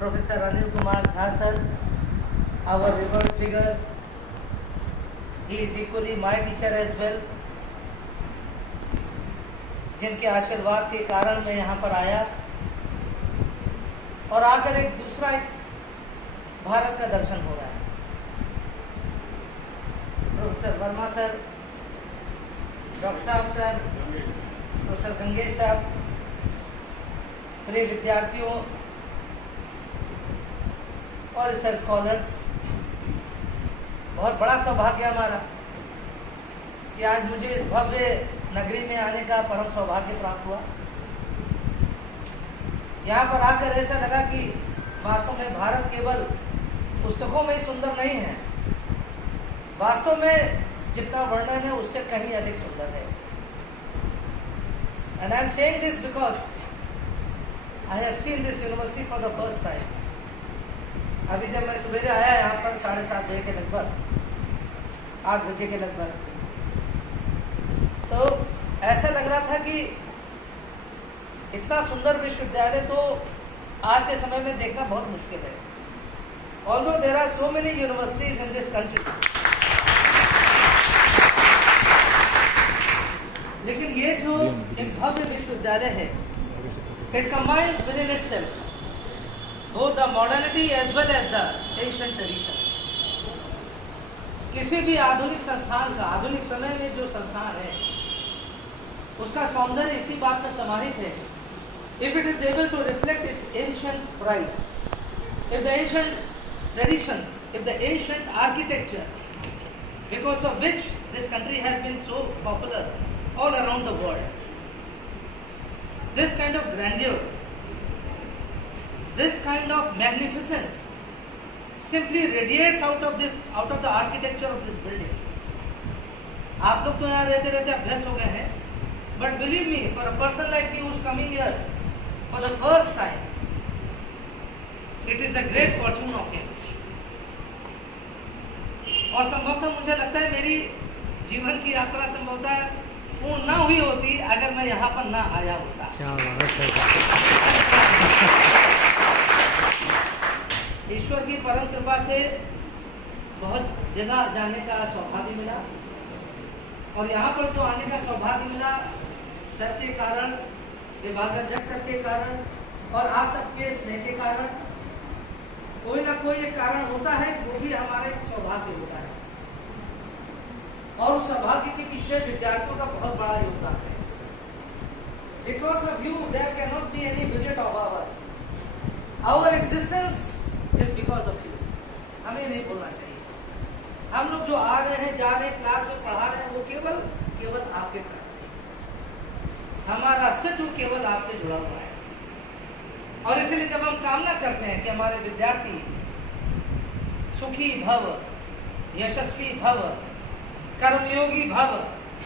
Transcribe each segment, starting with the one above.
Professor Anil Kumar Jha sir, our revered figure. He is equally my teacher as well. जिनके आशीर्वाद के कारण मैं यहाँ पर आया और आकर एक दूसरा भारत का दर्शन हो रहा है। प्रोफेसर वर्मा सर, डॉक्टर साहब सर, प्रोफेसर गंगेश साहब, प्रिय विद्यार्थियों और रिसर्च स्कॉलर्स, बहुत बड़ा सौभाग्य हमारा कि आज मुझे इस भव्य नगरी में आने का परम सौभाग्य प्राप्त हुआ। यहाँ पर आकर ऐसा लगा कि वास्तव में भारत केवल पुस्तकों में ही सुंदर नहीं है, वास्तव में जितना वर्णन है उससे कहीं अधिक सुंदर है। And I am saying this because I have seen this university for the first time. अभी जब मैं सुबह से आया यहाँ पर 7:30 बजे के लगभग, 8 बजे के लगभग, तो ऐसा लग रहा था कि इतना सुंदर विश्वविद्यालय तो आज के समय में देखना बहुत मुश्किल है। Although there are so many universities in this country, लेकिन ये जो एक भव्य विश्वविद्यालय है, it combines within itself both the modernity as well as the ancient traditions. किसी भी आधुनिक संस्थान का, आधुनिक समय में जो संस्थान है, उसका सौंदर्य इसी बात में समाहित है, if it is able to reflect its ancient pride, if the ancient traditions, if the ancient architecture, because of which this country has been so popular all around the world, this kind of grandeur, this kind of magnificence simply radiates out of the architecture of this building. आप लोग तो यहाँ रहते रहते अभ्यस्त हो गए हैं, but believe me, for a person like me who is coming here for the first time, it is a great fortune of him. और संभवतः मुझे लगता है मेरी जीवन की यात्रा संभवतः पूर्ण ना हुई होती अगर मैं यहाँ पर ना आया होता। क्या बात है। ईश्वर की परम कृपा से बहुत जगह जाने का सौभाग्य मिला और यहाँ पर जो आने का सौभाग्य मिला, सर के कारण, विभागाध्यक्ष सर के कारण और आप सबके स्नेह के कारण, कोई ना कोई एक कारण होता है, वो भी हमारा एक सौभाग्य होता है और उस सौभाग्य के पीछे विद्यार्थियों का बहुत बड़ा योगदान है। Because of you, there cannot be any visit of ours. Our existence is because of you. हमें नहीं भूलना चाहिए। हम लोग जो आ रहे हैं, जा रहे हैं, क्लास में पढ़ा रहे हैं, वो केवल आपके कारण। हमारा अस्तित्व केवल आपसे जुड़ा हुआ है और इसलिए जब हम कामना करते हैं कि हमारे विद्यार्थी सुखी भव, यशस्वी भव, कर्मयोगी भव,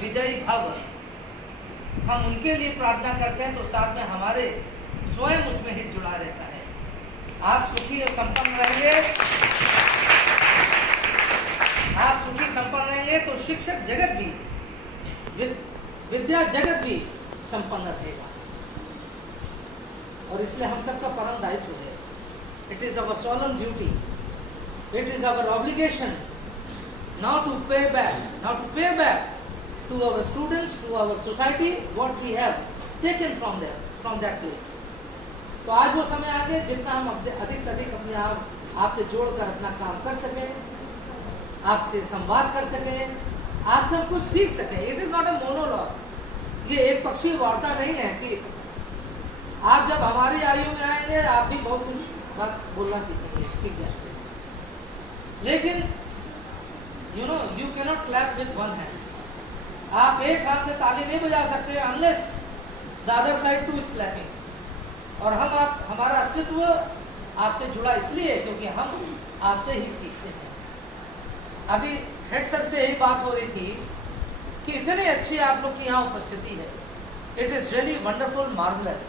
विजयी भव, हम उनके लिए प्रार्थना करते हैं तो साथ में हमारे स्वयं उसमें हित जुड़ा रहता है। आप सुखी और संपन्न रहेंगे, आप सुखी संपन्न रहेंगे तो शिक्षक जगत भी, विद्या जगत भी संपन्न रहेगा और इसलिए हम सबका परम दायित्व है। It is our solemn duty, it is our obligation now to pay back to our students, to our society what we have taken from that place. तो आज वो समय आ गया जितना हम अधिक से अधिक अपने आपसे जोड़कर अपना काम कर सकें, आपसे संवाद कर सकें, आपसे हम कुछ सीख सकें। It is not a monologue, ये एक पक्षीय वार्ता नहीं है कि आप जब हमारी आयु में आएंगे आप भी बहुत कुछ बात बोलना सीखेंगे, सीख जाएंगे, लेकिन you cannot clap with one hand. आप एक हाथ से ताली नहीं बजा सकते unless the other side too is clapping. और हमारा अस्तित्व आपसे जुड़ा इसलिए क्योंकि हम आपसे ही सीखते हैं। अभी हेड सर से यही बात हो रही थी कि इतनी अच्छी आप लोग की यहाँ उपस्थिति है, it is really wonderful, marvellous,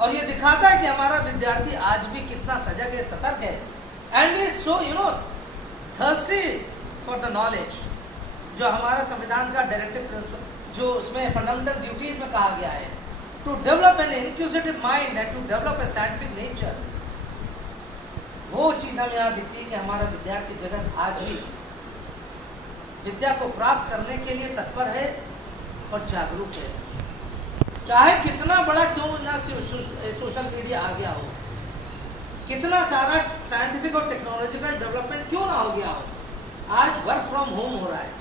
और ये दिखाता है कि हमारा विद्यार्थी आज भी कितना सजग है, सतर्क है, and is so thirsty for the knowledge. जो हमारा संविधान का डायरेक्टिव प्रिंसिपल, जो उसमें फंडामेंटल ड्यूटीज में कहा गया है, to develop an inquisitive mind and to develop a scientific nature वो चीज़ हमें यहाँ दिखती है कि हमारा विद्यार्थी जगत आज भी विद्या को प्राप्त करने के लिए तत्पर है और जागरूक है। चाहे कितना बड़ा क्यों ना सोशल मीडिया आ गया हो, कितना सारा साइंटिफिक और टेक्नोलॉजिकल डेवलपमेंट क्यों ना हो गया हो, आज वर्क फ्रॉम होम हो रहा है।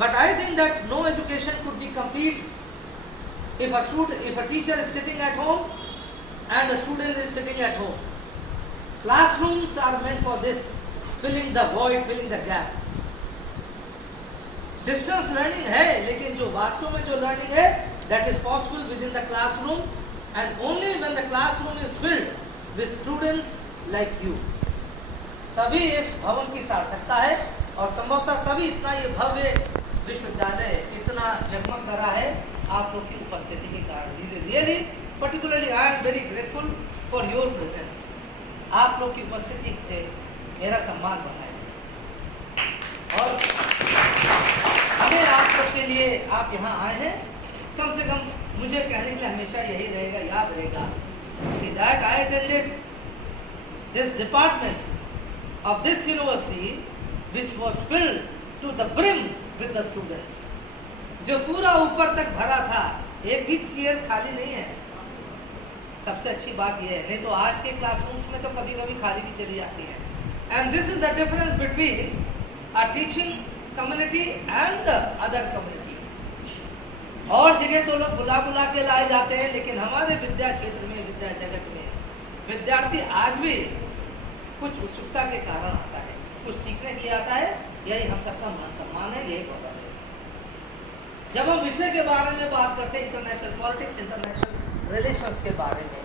But I think that no education could be complete if a teacher is sitting at home and a student is sitting at home. Classrooms are meant for this, filling the void, filling the gap. Distance learning है, लेकिन जो वास्तव में जो learning है that is possible with in the classroom and only when the classroom is filled with students like you, तभी इस भवन की सार्थकता है और संभवतः तभी इतना ये भव्य विश्वविद्यालय इतना जगमग कर रहा है आप लोग की उपस्थिति के कारण। Really particularly I am very grateful for your presence. आप लोग की उपस्थिति से मेरा सम्मान बढ़ा है और हमें आप लोग के लिए आप यहाँ आए हैं, कम से कम मुझे कहने के लिए हमेशा यही रहेगा, याद रहेगा कि that I attended this department of this university which was filled to the brim with the students, जो पूरा ऊपर तक भरा था, एक भी चेयर खाली नहीं है। सबसे अच्छी बात यह है, नहीं तो आज के क्लासरूम्स में तो कभी कभी खाली भी चली जाती है। And this is the difference between a teaching community and the other communities. और जगह तो लोग बुला के लाए जाते हैं, लेकिन हमारे विद्या क्षेत्र में, विद्या जगत में विद्यार्थी आज भी कुछ उत्सुकता के कारण आता है, कुछ सीखने के लिए आता है। यही हम सबका मान सम्मान है, यही गौरव है। जब हम विषय के बारे में बात करते हैं, इंटरनेशनल पॉलिटिक्स, इंटरनेशनल रिलेशंस के बारे में,